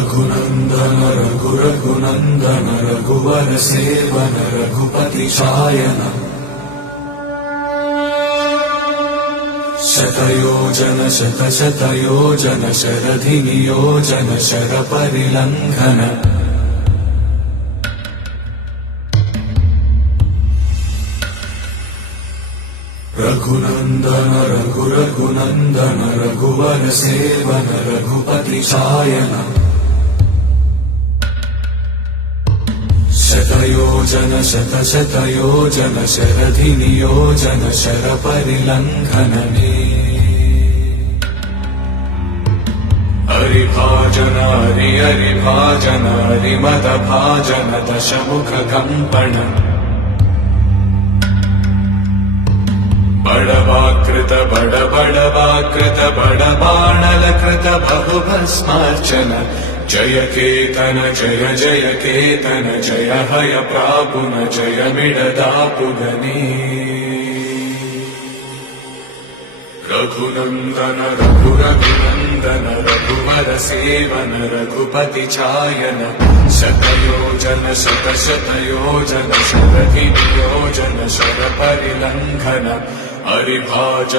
रघुनन्दन रघुनन्दन रघुवर seven Raghupati Shayan शतयोजन शतशतयोजन शरधि नियोजन शरपरिलङ्घन रघुनन्दन रघुनन्दन रघुवर seven Raghupati Shayan शतयोजन शतशतयोजन शरधि नियोजन शरपरिलङ्घन हरिभाजन हरिभाजन हरिमदभाजन दशमुख कंपन बड़वाकृत बड़बाणलकृत बहुभस्मार्चन जय केतन जय जय केतन जय हय प्रापुन जय मिडदापुगनी रघुनन्दन रघुनन्दन रघुवर सेवन रघुपति चायन शतयोजन शतशतयोजन शरधि नियोजन शरपरिलङ्घन हरिभाजन